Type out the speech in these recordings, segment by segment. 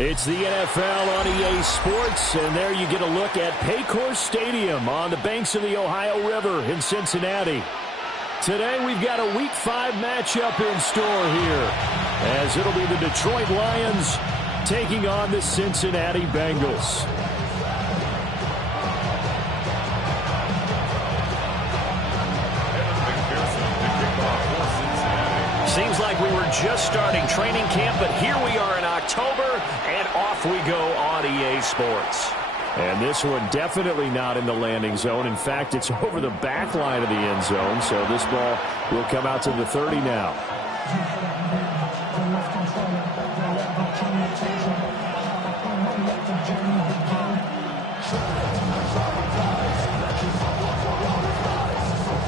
It's the NFL on EA Sports, and there you get a look at Paycor Stadium on the banks of the Ohio River in Cincinnati. Today we've got a Week 5 matchup in store here, as it'll be the Detroit Lions taking on the Cincinnati Bengals. Seems like we were just starting training camp, but here we are in October, and off we go on EA Sports. And this one definitely not in the landing zone. In fact, it's over the back line of the end zone, so this ball will come out to the 30 now.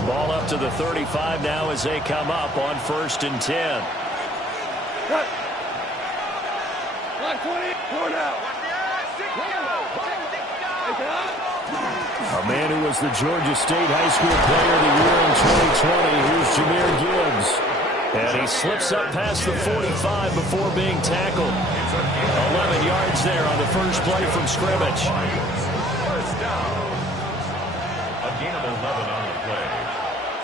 Ball up to the 35 now as they come up on 1st and 10. Cut. Block 20. Going out. A man who was the Georgia State High School Player of the Year in 2020. Here's Jahmyr Gibbs. And he slips up past the 45 before being tackled. 11 yards there on the first play from scrimmage. First down. A gain of 11 on the play.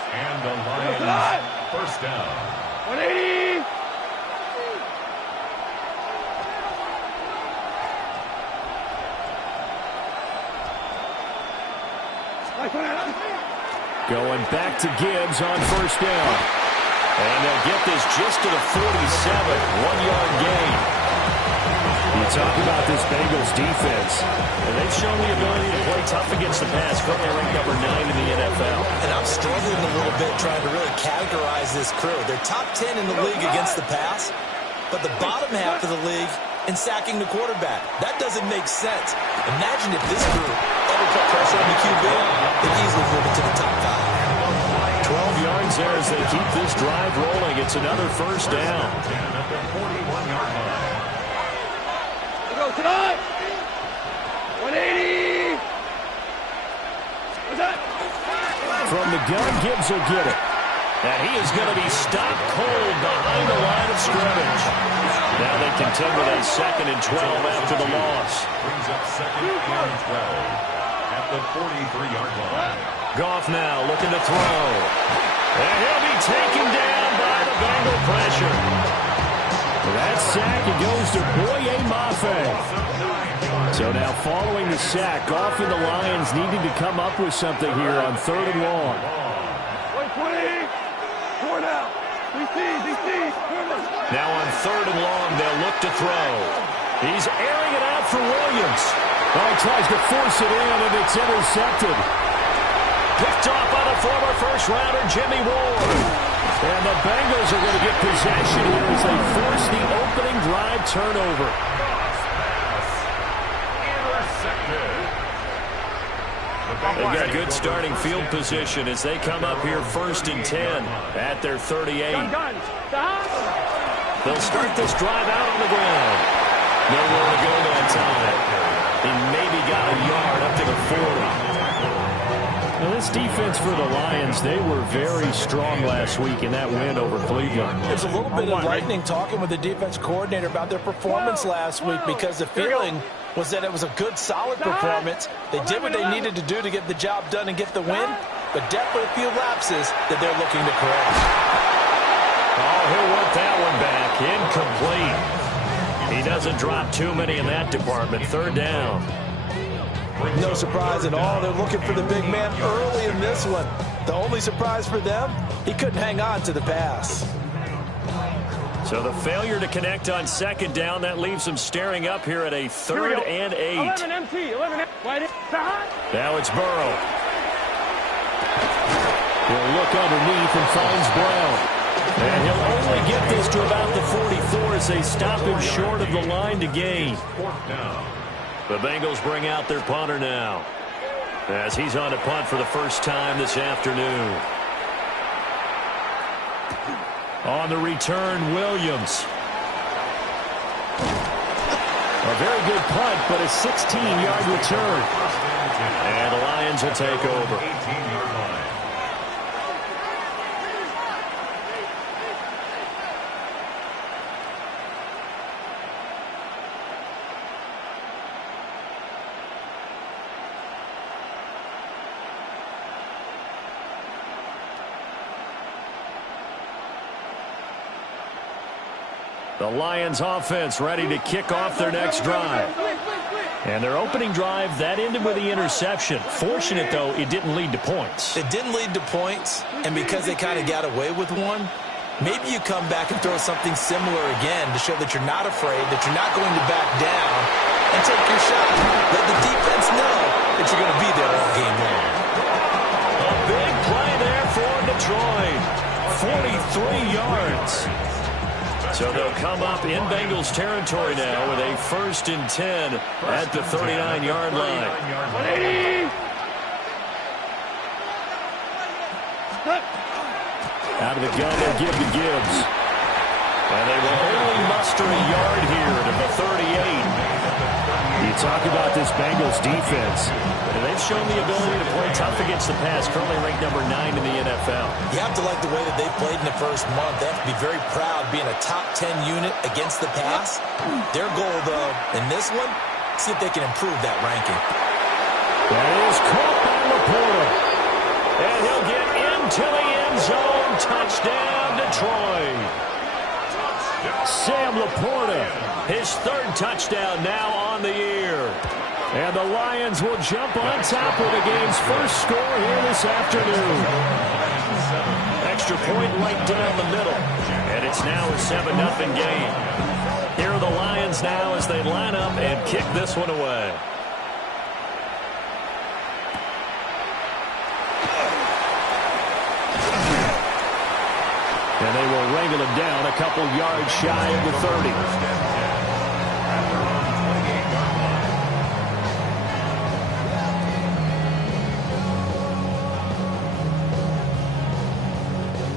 And the Lions first down. 180. Going back to Gibbs on 1st down. And they'll get this just to the 47. 1-yard gain. You talk about this Bengals defense, and they've shown the ability to play tough against the pass. Currently ranked number 9 in the NFL. And I'm struggling a little bit trying to really categorize this crew. They're top 10 in the league against the pass, but the bottom half of the league in sacking the quarterback. That doesn't make sense. Imagine if this group ever put pressure on the QB, they'd easily move into the top 5. 12 yards there as they keep this drive rolling. It's another first down. Go tonight. 180. What's that? From the gun, Gibbs will get it. And he is going to be stopped cold behind the line of scrimmage. Now they contend with a 2nd and 12 after the loss. Brings up 2nd and 12 at the 43-yard line. Goff now looking to throw. And he'll be taken down by the Bengal pressure. That sack, it goes to Boye Mafe. So now following the sack, Goff and the Lions needing to come up with something here on 3rd and long. 120. Going out. DC. Now on 3rd and long, they'll look to throw. He's airing it out for Williams. Oh, he tries to force it in, and it's intercepted. Picked off by the former first-rounder, Jimmy Ward. And the Bengals are going to get possession here as they force the opening drive turnover. They've got good starting field position as they come up here 1st and 10 at their 38. They'll start this drive out on the ground. Nowhere to go that time. He maybe got a yard up to the 40. Now this defense for the Lions, they were very strong last week in that win over Cleveland. There's a little bit of lightning talking with the defense coordinator about their performance last week because the feeling was that it was a good, solid performance. They did what they needed to do to get the job done and get the win, but definitely a few lapses that they're looking to correct. Oh, he'll work that one back. Incomplete. He doesn't drop too many in that department. 3rd down. No surprise at all. They're looking for the big man early in this one. The only surprise for them, he couldn't hang on to the pass. So the failure to connect on 2nd down, that leaves them staring up here at a 3rd and 8. 11 MT. 11 MT. Now it's Burrow. He'll look underneath and finds Brown. And he'll only get this to about the 44 as they stop him short of the line to gain. The Bengals bring out their punter now, as he's on to punt for the first time this afternoon. On the return, Williams. A very good punt, but a 16-yard return. And the Lions will take over. The Lions offense ready to kick off their next drive. And their opening drive, that ended with the interception. Fortunate, though, it didn't lead to points. It didn't lead to points, and because they kind of got away with one, maybe you come back and throw something similar again to show that you're not afraid, that you're not going to back down, and take your shot. Let the defense know that you're going to be there all game long. A big play there for Detroit. 43 yards. So they'll come up in Bengals territory now with a 1st and 10 at the 39-yard line. Out of the gun, they'll give to Gibbs. And they will only muster a yard here to the 38. You talk about this Bengals defense, and they've shown the ability to play tough against the pass, currently ranked number 9 in the NFL. You have to like the way that they played in the first month. They have to be very proud being a top 10 unit against the pass. Their goal, though, in this one, see if they can improve that ranking. That is caught by Laporta. And he'll get into the end zone. Touchdown, Detroit. Sam Laporta, his 3rd touchdown now on the year. And the Lions will jump on top of the game's first score here this afternoon. Extra point right down the middle. And it's now a 7-0 game. Here are the Lions now as they line up and kick this one away. And they will wrangle it down a couple yards shy of the 30.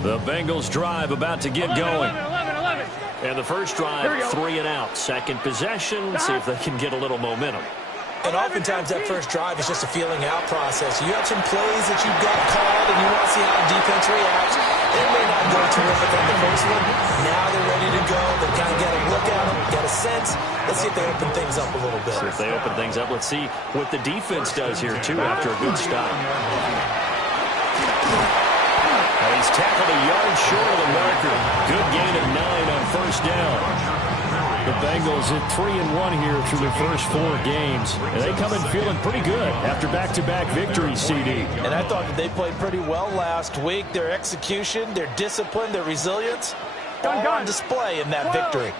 The Bengals drive about to get going. 11. And the first drive, 3 and out. Second possession, see if they can get a little momentum. And oftentimes that first drive is just a feeling out process. You have some plays that you've got called and you want to see how the defense reacts. It may not go terrific on the first one. Now they're ready to go. They've kind of got a look at them, got a sense. Let's see if they open things up a little bit. So if they open things up, let's see what the defense does here, too, after a good stop. And he's tackled a yard short of the marker. Good gain of 9 on first down. The Bengals at 3-1 here through the first 4 games. And they come in feeling pretty good after back-to-back victories, CD. And I thought that they played pretty well last week. Their execution, their discipline, their resilience, all on display in that victory.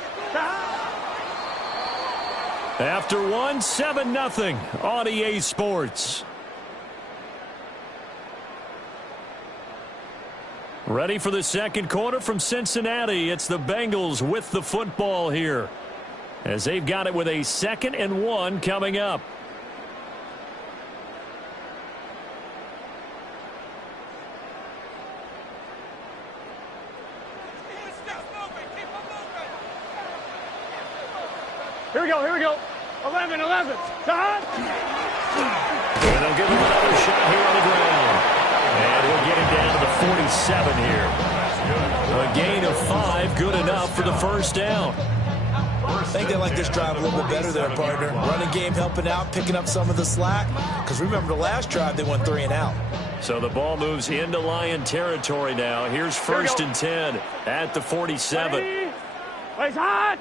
After 1, 7-0 on EA Sports. Ready for the second quarter from Cincinnati. It's the Bengals with the football here, as they've got it with a 2nd and 1 coming up. Here we go. 11. Time. And they'll give him another shot here on the ground. And we'll get him down to the 47 here. A gain of 5, good enough for the first down. I think they like this drive a little bit better there, partner. Running game helping out, picking up some of the slack. Because remember, the last drive, they went 3 and out. So the ball moves into Lion territory now. Here's 1st and 10 at the 47. Place hot.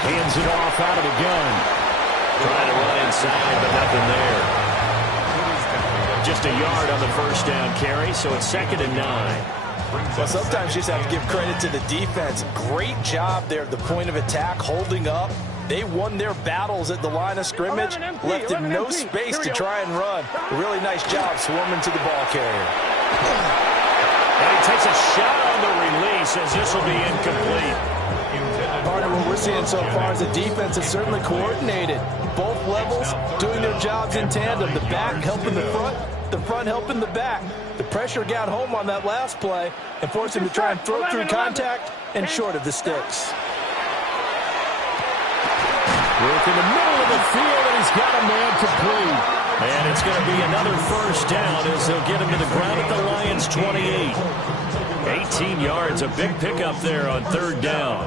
Hands it off out of the gun. Trying to run inside, but nothing there. Just a yard on the first down carry, so it's 2nd and 9. Well, sometimes you just have to give credit to the defense. Great job there at the point of attack, holding up. They won their battles at the line of scrimmage, left him no space to try and run. A really nice job swarming to the ball carrier. And he takes a shot on the release, as this will be incomplete. Partner, what we're seeing so far is the defense is certainly coordinated. Both levels doing their jobs in tandem. The back helping the front helping the back. The pressure got home on that last play and forced him to try and throw through contact and short of the sticks. Work in the middle of the field, and he's got a man complete. And it's going to be another first down as they'll get him to the ground at the Lions' 28. 18 yards, a big pickup there on 3rd down.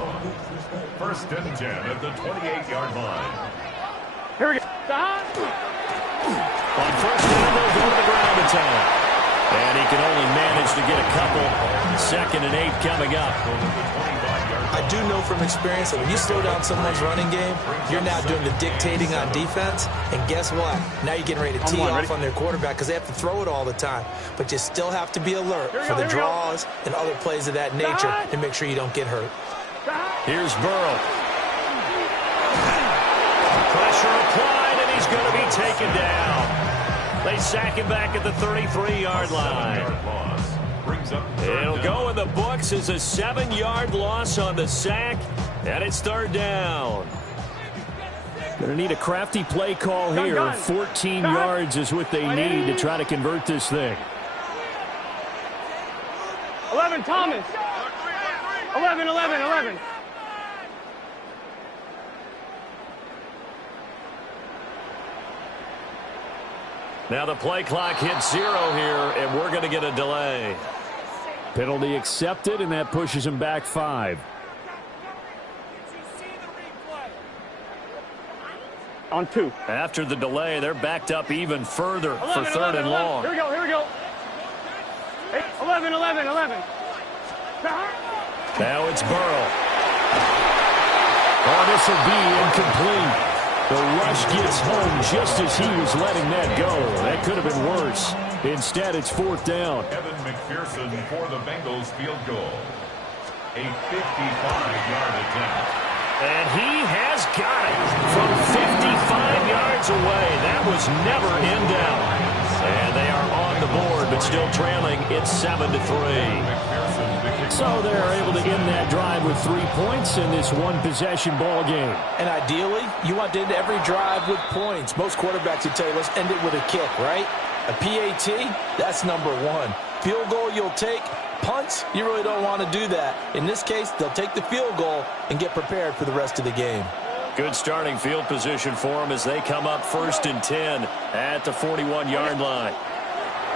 1st and 10 at the 28-yard line. Here we go. On first down, they'll go to the ground attack. And he can only manage to get a couple. 2nd and 8 coming up. I do know from experience that when you slow down someone's running game, you're now doing the dictating on defense. And guess what? Now you're getting ready to tee off on their quarterback because they have to throw it all the time. But you still have to be alert for the draws and other plays of that nature to make sure you don't get hurt. Here's Burrow. Pressure applied, and he's going to be taken down. They sack him back at the 33-yard line. It'll go in the books as a 7-yard loss on the sack, and it's 3rd down. Going to need a crafty play call here. 14 yards is what they need to try to convert this thing. 11, Thomas. 11. Now the play clock hits 0 here, and we're going to get a delay. Penalty accepted, and that pushes him back 5. On 2. After the delay, they're backed up even further for 3rd and long. Here we go. 11. Now it's Burrow. Oh, this will be incomplete. The rush gets home just as he was letting that go. That could have been worse. Instead, it's 4th down. Evan McPherson for the Bengals field goal. A 55-yard attempt. And he has got it from 55 yards away. That was never in doubt. And they are on the board, but still trailing. It's 7-3. So they're able to end that drive with 3 points in this one-possession ball game. And ideally, you want to end every drive with points. Most quarterbacks would tell you, let's end it with a kick, right? A PAT, that's number 1. Field goal you'll take. Punts, you really don't want to do that. In this case, they'll take the field goal and get prepared for the rest of the game. Good starting field position for them as they come up 1st and 10 at the 41-yard line.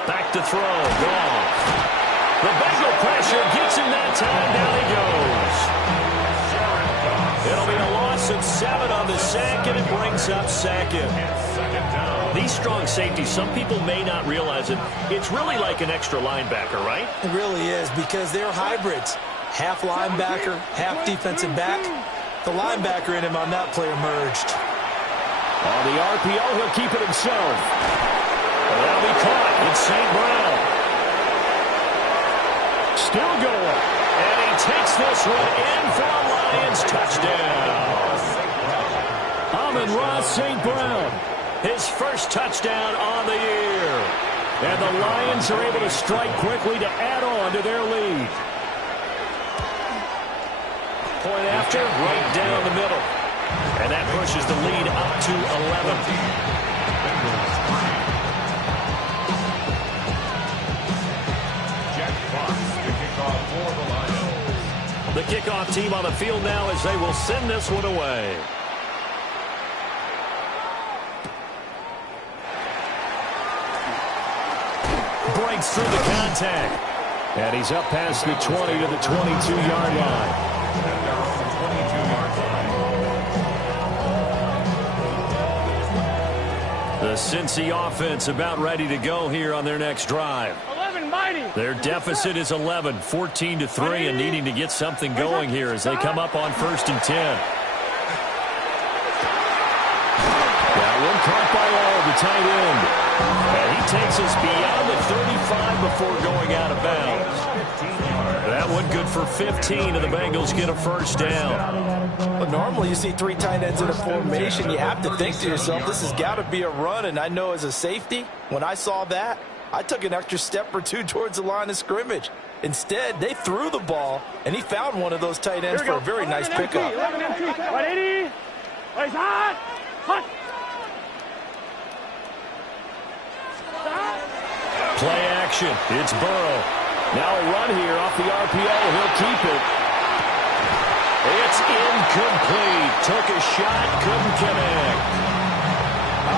Back to throw. Gone. The Bengal pressure gets him that time. Down he goes. It'll be a loss of 7 on the sack, and it brings up 2nd. These strong safeties, some people may not realize it. It's really like an extra linebacker, right? It really is, because they're hybrids. Half linebacker, half defensive back. The linebacker in him on that play emerged. On the RPO, he'll keep it himself. That'll be caught. It's St. Brown. Still going. And he takes this one in for a Lions touchdown. Amon-Ra St. Brown. His first touchdown on the year. And the Lions are able to strike quickly to add on to their lead. Point after, right down the middle. And that pushes the lead up to 11. The kickoff team on the field now as they will send this one away. Breaks through the contact. And he's up past the 20 to the 22-yard line. The Cincy offense about ready to go here on their next drive. 11, mighty. Their deficit is 11, 14-3, and needing to get something going here as they come up on 1st and 10. That one caught by all, the tight end. And he takes us beyond the 35 before going out of bounds. That one good for 15, and the Bengals get a first down. But normally you see 3 tight ends in a formation. You have to think to yourself, this has got to be a run. And I know as a safety, when I saw that, I took an extra step or 2 towards the line of scrimmage. Instead, they threw the ball, and he found one of those tight ends for a very nice pickup. 11 MT, 180. Place hot. Hot. Play action. It's Burrow. Now a run here off the RPO. He'll keep it. It's incomplete. Took a shot, couldn't connect.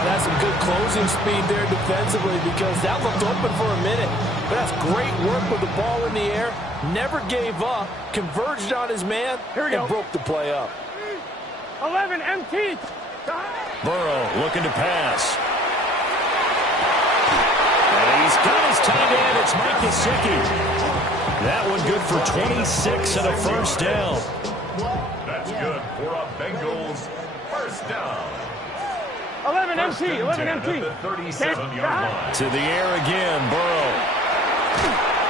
That's some good closing speed there defensively because that looked open for a minute. But that's great work with the ball in the air. Never gave up. Converged on his man and broke the play up. 11 MT. Burrow looking to pass. And he's got his tight end. It's Gesicki. That one good for 26 and a first down. That's good for a Bengals first down. 11 MT, 11 MT. 37-yard line. To the air again, Burrow.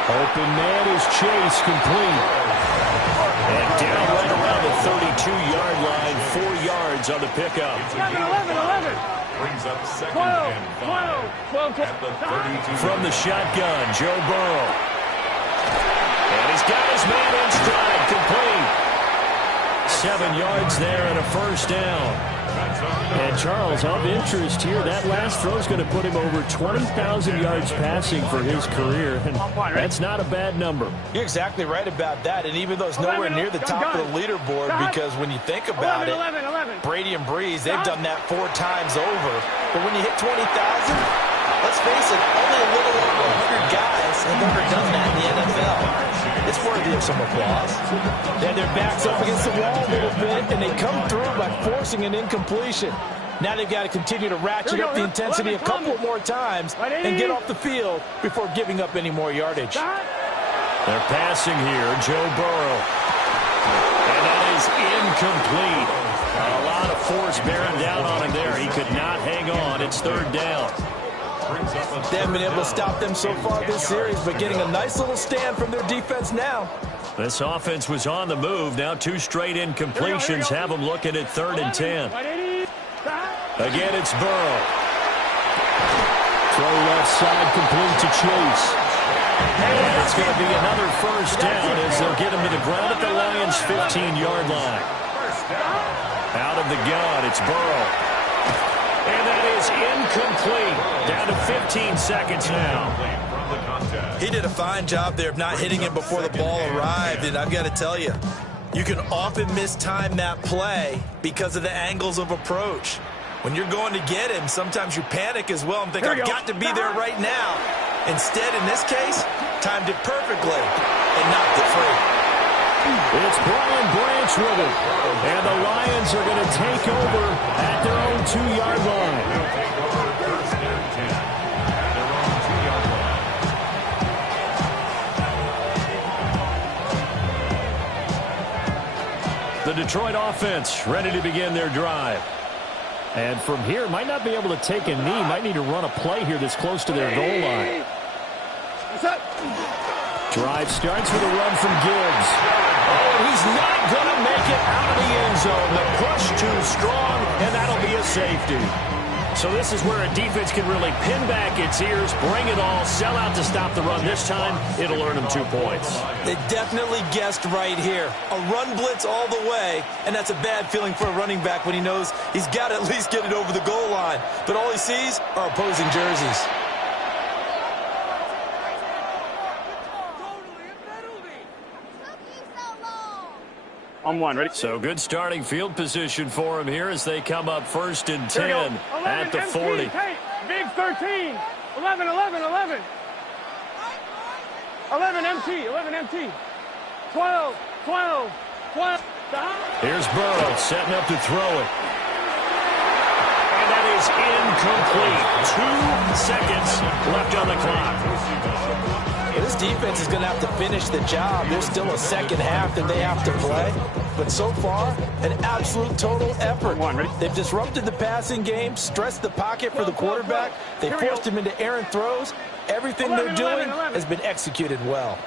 Open man is Chase, complete. And down right around the 32-yard line, 4 yards on the pickup. 11. Brings up second 12, and 12, 5 at the 32. From the shotgun, Joe Burrow. And he's got his man in stride, complete. 7 yards there and a first down. And Charles, of interest here, that last throw is going to put him over 20,000 yards passing for his career. And that's not a bad number. You're exactly right about that. And even though it's nowhere near the top of the leaderboard, because when you think about it, 11. Brady and Breeze, they've done that 4 times over. But when you hit 20,000, let's face it, only a little over 100 guys have ever done that in the NFL. It's worthy of some applause. They had their backs up against the wall a little bit, and they come through by forcing an incompletion. Now they've got to continue to ratchet up the intensity a couple more times and get off the field before giving up any more yardage. They're passing here, Joe Burrow. And that is incomplete. A lot of force bearing down on him there. He could not hang on. It's third down. They haven't been able to stop them so far this series, but getting a nice little stand from their defense now. This offense was on the move. Now 2 straight incompletions have them looking at 3rd and 10. Again, it's Burrow. Throw left side, complete to Chase. And it's going to be another first down as they'll get him to the ground at the Lions' 15-yard line. Out of the gun, it's Burrow. And that is incomplete. Down to 15 seconds now. He did a fine job there of not hitting him before the ball arrived, and I've got to tell you, you can often mistime that play because of the angles of approach. When you're going to get him, sometimes you panic as well and think, I've got to be there right now. Instead, in this case, timed it perfectly and knocked it free. It's Brian Branch with it. And the Lions are going to take over at their own 2-yard line. The Detroit offense ready to begin their drive. And from here, might not be able to take a knee. Might need to run a play here this close to their goal line. Drive starts with a run from Gibbs. Oh, he's not going to make it out of the end zone. The push too strong, and that'll be a safety. So this is where a defense can really pin back its ears, bring it all, sell out to stop the run. This time, it'll earn them 2 points. They definitely guessed right here. A run blitz all the way, and that's a bad feeling for a running back when he knows he's got to at least get it over the goal line. But all he sees are opposing jerseys. On 1, ready? So good starting field position for him here as they come up 1st and 10 at the 40. Big 13. 11. 11 MT. 12. Here's Burrow setting up to throw it. And that is incomplete. 2 seconds left on the clock. This defense is going to have to finish the job. There's still a second half that they have to play. But so far, an absolute total effort. They've disrupted the passing game, stressed the pocket for the quarterback. They forced him into errant throws. Everything they're doing has been executed well.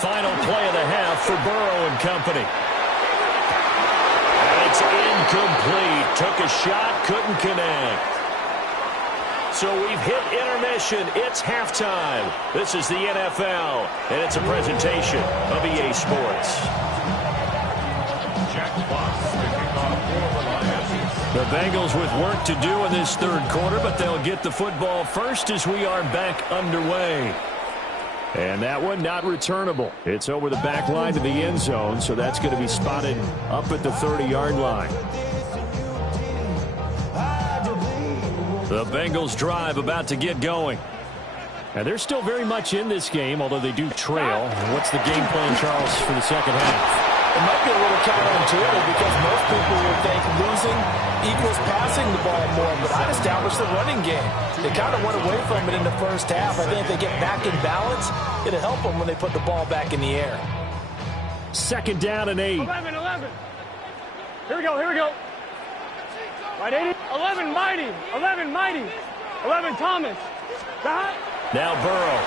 Final play of the half for Burrow and company. And it's incomplete. Took a shot, couldn't connect. So we've hit intermission. It's halftime. This is the NFL, and it's a presentation of EA Sports. Jack Fox picking off for the Lions. The Bengals with work to do in this 3rd quarter, but they'll get the football first as we are back underway. And that one not returnable. It's over the back line to the end zone, so that's going to be spotted up at the 30-yard line. The Bengals drive about to get going. And they're still very much in this game, although they do trail. And what's the game plan, Charles, for the second half? It might be a little counterintuitive because most people would think losing equals passing the ball more, but I'd establish the running game. They kind of went away from it in the first half. I think if they get back in balance, it'll help them when they put the ball back in the air. 2nd down and 8. 11. Here we go. Right, 80. 11, Mighty. 11, Thomas. Stop. Now Burrow.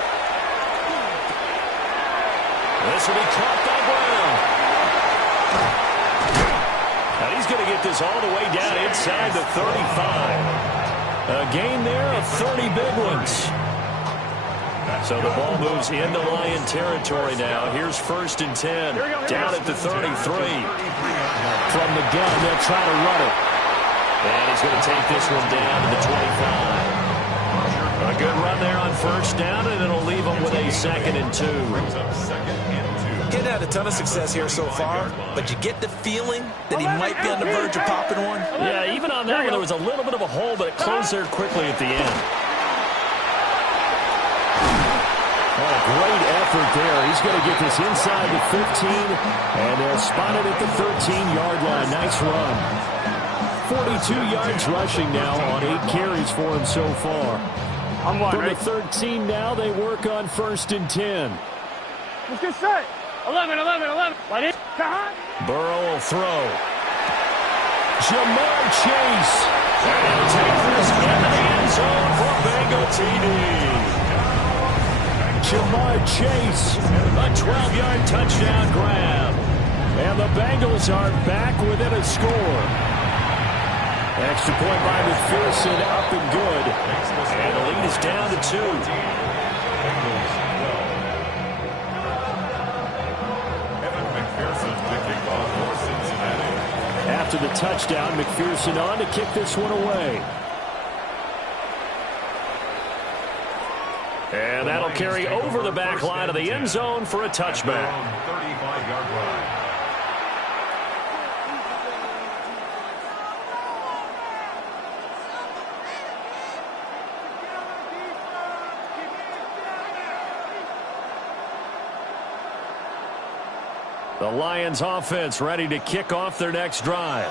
This will be caught by Brown. And he's going to get this all the way down inside the 35. A gain there of 30 big ones. So the ball moves into Lion territory now. Here's 1st and 10. Down at the 33. From the gun, they'll try to run it. And he's going to take this one down to the 25. A good run there on 1st down, and it'll leave him with a 2nd and 2. Getting had a ton of success here so far, but you get the feeling that he might be on the verge of popping one. Yeah, even on that one, there was a little bit of a hole, but it closed there quickly at the end. Oh, great effort there. He's going to get this inside the 15, and they'll spot it at the 13-yard line. Nice run. 42 yards rushing now on 8 carries for him so far. From the 13 now, they work on 1st and 10. Let's get set. 11. Right, 8. Burrow will throw. Jamar Chase. And he'll take this into the end zone for Bengal TD. Jamar Chase. A 12-yard touchdown grab. And the Bengals are back within a score. Extra point by McPherson, up and good. And the lead is down to 2. Evan McPherson to kick off for Cincinnati. After the touchdown, McPherson on to kick this one away. And that'll carry over the back line of the end zone for a touchback. 35-yard line. The Lions offense ready to kick off their next drive.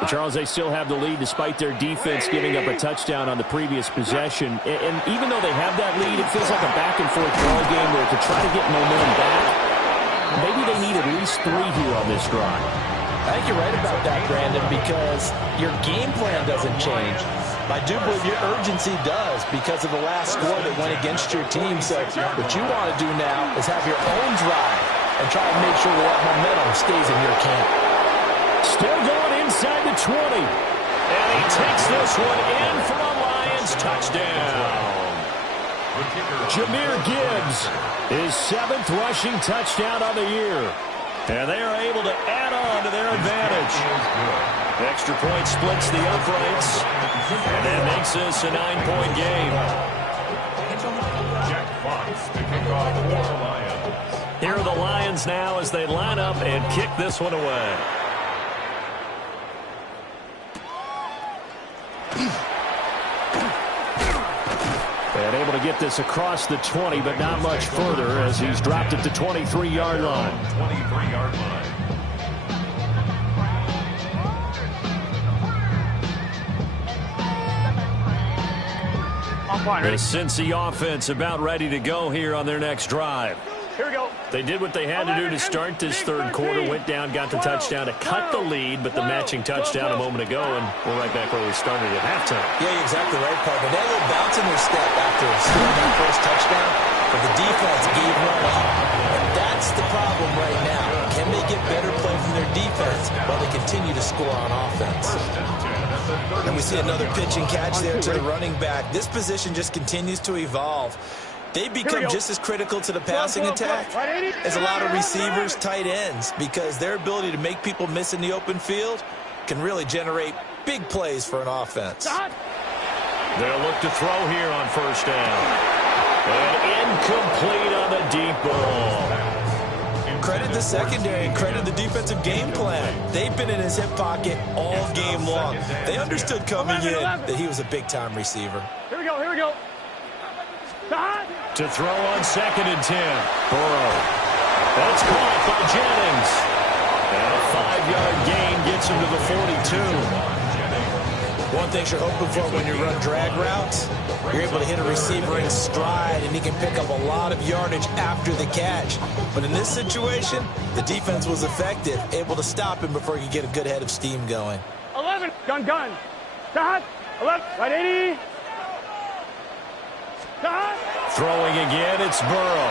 But Charles, they still have the lead despite their defense giving up a touchdown on the previous possession. And even though they have that lead, it feels like a back-and-forth ball game where to try to get momentum back, maybe they need at least 3 here on this drive. I think you're right about that, Brandon, because your game plan doesn't change. I do believe your urgency does because of the last score that went against your team. So what you want to do now is have your own drive and try to make sure that momentum stays in your camp. Still going inside the 20. And he takes this one in for a Lions touchdown. Jahmyr Gibbs, his 7th rushing touchdown of the year. And they are able to add on to their advantage. Extra point splits the uprights. And that makes this a 9-point game. Jack Fox to kick off for the Lions. Here are the Lions now as they line up and kick this one away. And able to get this across the 20, but not much further as he's dropped it to 23-yard line. 23-yard line. The Cincy offense about ready to go here on their next drive. Here we go. They did what they had to do to start this third quarter, went down, got the touchdown to cut the lead, but the matching touchdown a moment ago, and we're right back where we started at halftime. Yeah, you're exactly right, partner. They had a little bounce in their step after scoring that first touchdown, but the defense gave one up. And that's the problem right now. Can they get better play from their defense while they continue to score on offense? And we see another pitch and catch there to the running back. This position just continues to evolve. They become just as critical to the passing attack as a lot of receivers, tight ends, because their ability to make people miss in the open field can really generate big plays for an offense. They'll look to throw here on 1st down. And incomplete on the deep ball. Credit the secondary and credit the defensive game plan. They've been in his hip pocket all game long. They understood coming in that he was a big-time receiver. Here we go. To throw on 2nd and 10. Burrow. That's caught by Jennings. And a 5-yard gain gets him to the 42. One thing you're hoping for when you run drag routes, you're able to hit a receiver in stride, and he can pick up a lot of yardage after the catch. But in this situation, the defense was effective, able to stop him before he could get a good head of steam going. 11, gun. Stop. 11, right 80. Stop. Throwing again, it's Burrow.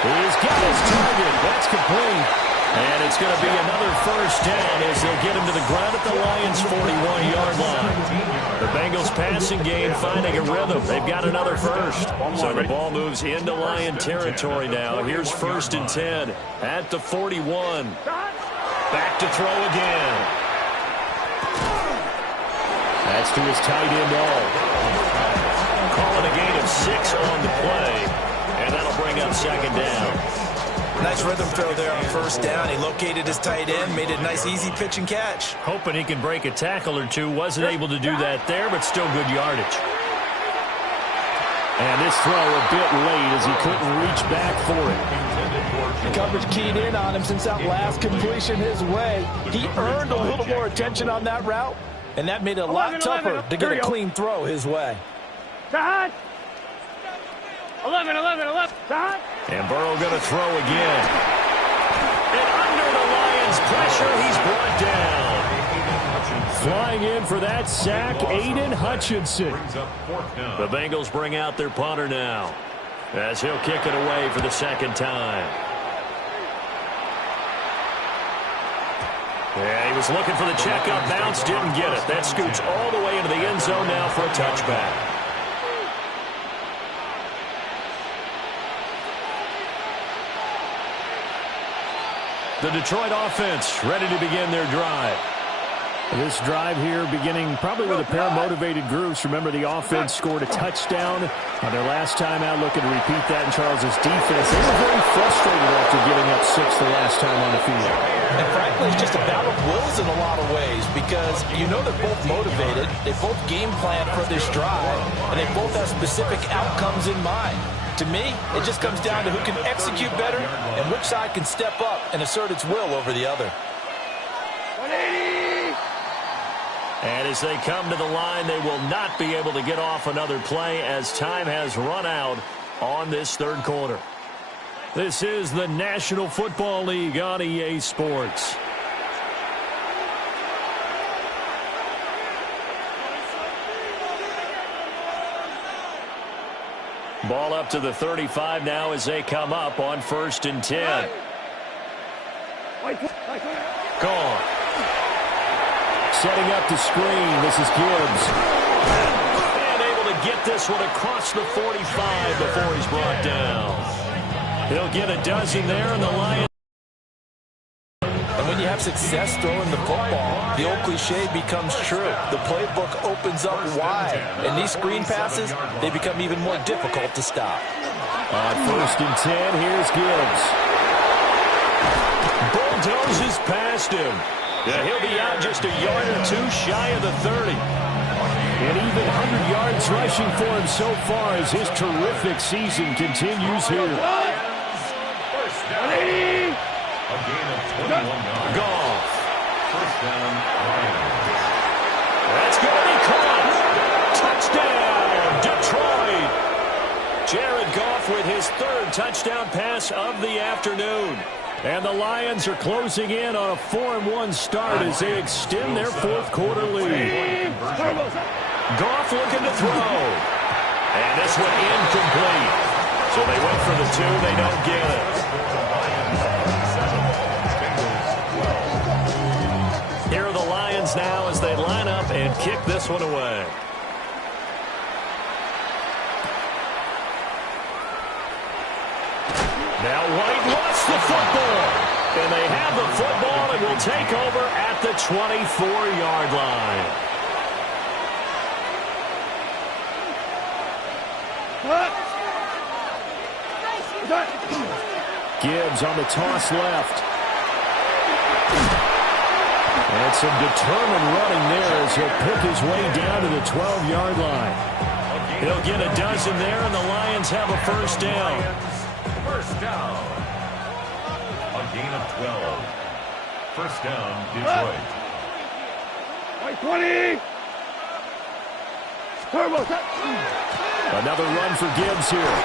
He's got his target. That's complete. And it's going to be another first down as they'll get him to the ground at the Lions' 41-yard line. The Bengals passing game finding a rhythm. They've got another first. So the ball moves into Lion territory now. Here's 1st and 10 at the 41. Back to throw again. That's to his tight end all. Calling a gain of 6 on the play. And that'll bring up 2nd down. Nice rhythm throw there on 1st down. He located his tight end, made it a nice easy pitch and catch. Hoping he can break a tackle or two. Wasn't able to do that there, but still good yardage. And this throw a bit late as he couldn't reach back for it. The coverage keyed in on him since that last completion his way. He earned a little more attention on that route, and that made it a lot tougher to get a clean throw his way. Stop. 11. Stop. And Burrow going to throw again. And under the Lions' pressure, he's brought down. Flying in for that sack, Aiden Hutchinson. The Bengals bring out their punter now as he'll kick it away for the 2nd time. Yeah, he was looking for the checkup bounce, didn't get it. That scoots all the way into the end zone now for a touchback. The Detroit offense ready to begin their drive. This drive here beginning probably with a pair of motivated groups. Remember, the offense scored a touchdown on their last time out. Looking to repeat that in Charles's defense. They were very frustrated after giving up 6 the last time on the field. And frankly, it's just a battle of wills in a lot of ways because you know they're both motivated. They both game plan for this drive, and they both have specific outcomes in mind. To me, it just comes down to who can execute better and which side can step up and assert its will over the other. 180. And as they come to the line, they will not be able to get off another play as time has run out on this 3rd quarter. This is the National Football League on EA Sports. Ball up to the 35 now as they come up on 1st and 10. Gone. Setting up the screen. This is Gibbs. And able to get this one across the 45 before he's brought down. He'll get a dozen there, and the Lions. And when you have success throwing the football, the old cliche becomes true. The playbook opens up wide, and these screen passes, they become even more difficult to stop. On 1st and 10, here's Gibbs. Bulldozes past him. Yeah, he'll be out just a yard or two shy of the 30. And even 100 yards rushing for him so far as his terrific season continues here. 180. A gain of 21 yards. Goff. 1st down, Lions. That's going to be caught. Touchdown, Detroit. Jared Goff with his 3rd touchdown pass of the afternoon. And the Lions are closing in on a 4-1 start as they extend their 4th quarter lead. Goff looking to throw. And this one incomplete. So they went for the 2. They don't get it. Here are the Lions now as they line up and kick this one away. Now White lost the football. And they have the football and will take over at the 24-yard line. Gibbs on the toss left. And some determined running there as he'll pick his way down to the 12-yard line. He'll get a dozen there, and the Lions have a 1st down. 1st down. A gain of 12. First down, Detroit. Right 20. Turbo. Another run for Gibbs here.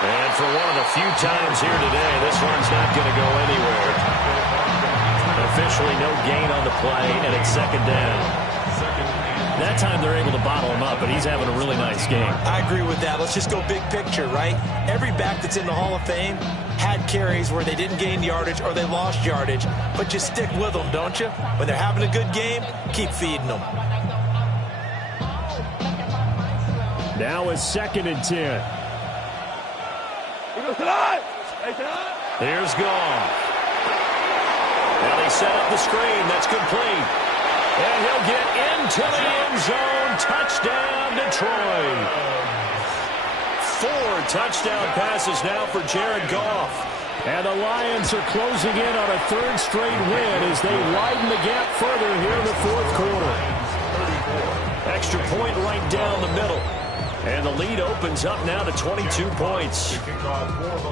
And for one of the few times here today, this one's not going to go anywhere. Officially no gain on the play, and it's second down. That time they're able to bottle him up, but he's having a really nice game. I agree with that. Let's just go big picture, right? Every back that's in the Hall of Fame had carries where they didn't gain yardage or they lost yardage, but you stick with them, don't you? When they're having a good game, keep feeding them. Now it's 2nd and 10. He goes tonight. Here's Goff. Now they set up the screen. That's complete. And he'll get into the end zone. Touchdown, Detroit. 4 touchdown passes now for Jared Goff. And the Lions are closing in on a 3rd straight win as they widen the gap further here in the 4th quarter. Extra point right down the middle. And the lead opens up now to 22 points.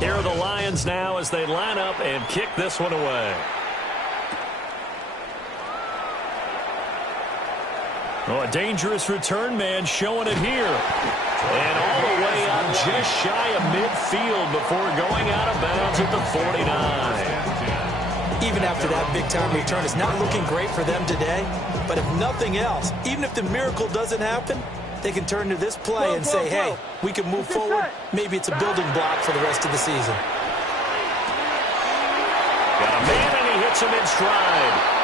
Here are the Lions now as they line up and kick this one away. Oh, a dangerous return man showing it here. And all the way up just shy of midfield before going out of bounds at the 49. Even after that big-time return, it's not looking great for them today. But if nothing else, even if the miracle doesn't happen, they can turn to this play and say, hey, we can move forward. Maybe it's a building block for the rest of the season. Got a man, and he hits him in stride.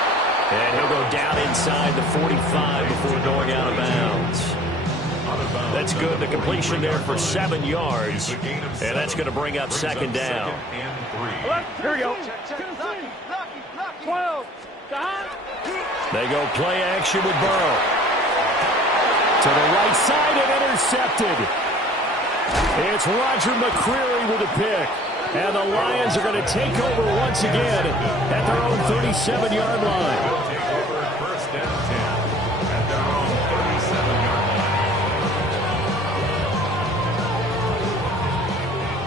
And he'll go down inside the 45 before going out of bounds. That's good. The completion there for 7 yards. And that's going to bring up 2nd down. Here we go. 12. They go play action with Burrow. To the right side and intercepted. It's Roger McCreary with a pick. And the Lions are going to take over once again at their own 37-yard line. First down 10 at their own 37-yard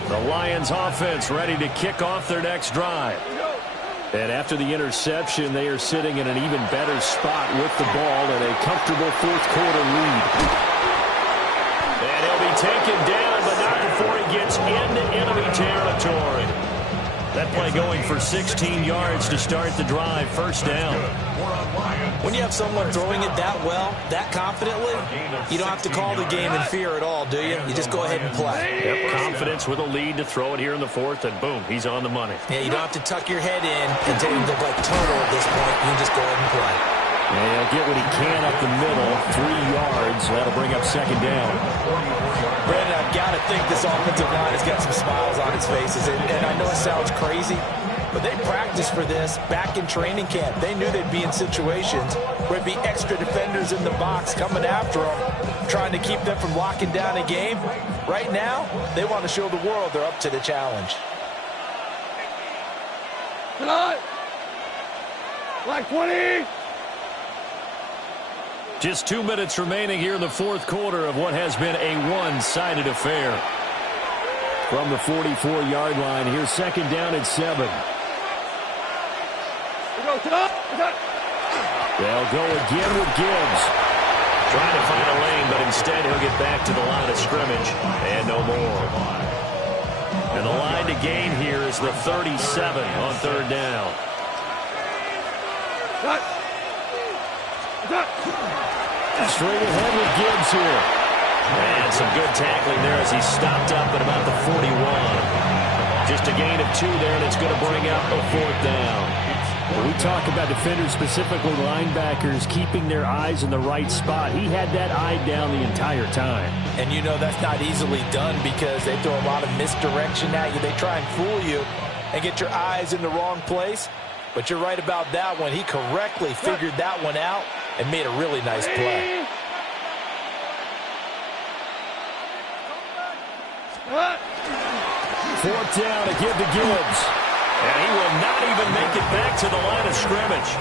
line. The Lions offense ready to kick off their next drive. And after the interception, they are sitting in an even better spot with the ball and a comfortable 4th quarter lead. And he'll be taken down, but not before he gets into enemy territory. That play going for 16 yards to start the drive. First down. When you have someone throwing it that well, that confidently, you don't have to call the game in fear at all, do you? You just go ahead and play. Yep, confidence with a lead to throw it here in the 4th, and boom, he's on the money. Yeah, you don't have to tuck your head in and take the total at this point. You just go ahead and play. And he'll get what he can up the middle, 3 yards. That'll bring up 2nd down. Brandon, I've got to think this offensive line has got some smiles on its faces. And I know it sounds crazy, but they practiced for this back in training camp. They knew they'd be in situations where it'd be extra defenders in the box coming after them, trying to keep them from locking down a game. Right now, they want to show the world they're up to the challenge. Tonight. Black 20. Just 2 minutes remaining here in the 4th quarter of what has been a one-sided affair. From the 44-yard line, here's 2nd down at 7. They'll go again with Gibbs. Trying to find a lane, but instead he'll get back to the line of scrimmage. And no more. And the line to gain here is the 37 on 3rd down. Straight ahead with Gibbs here. And some good tackling there as he stopped up at about the 41. Just a gain of 2 there, and it's going to bring up a 4th down. When we talk about defenders, specifically linebackers, keeping their eyes in the right spot, he had that eye down the entire time. And you know that's not easily done because they throw a lot of misdirection at you. They try and fool you and get your eyes in the wrong place. But you're right about that one. He correctly figured that one out and made a really nice play. Fourth down to give to Gibbs. And he will not even make it back to the line of scrimmage.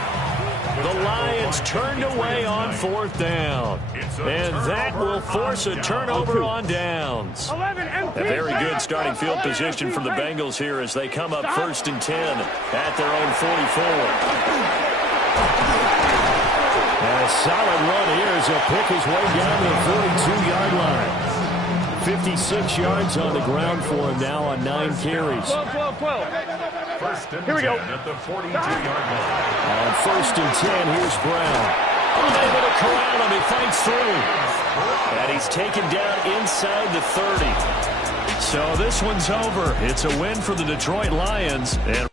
The Lions turned away on 4th down. And that will force a turnover on downs. A very good starting field position from the Bengals here as they come up 1st and 10 at their own 44. And a solid run here as he'll pick his way down to the 42-yard line. 56 yards on the ground for him now on 9 carries. 12. Here we go. At the 42-yard line. On 1st and 10, here's Brown. Unable to corral him. He fights through. And he's taken down inside the 30. So this one's over. It's a win for the Detroit Lions. And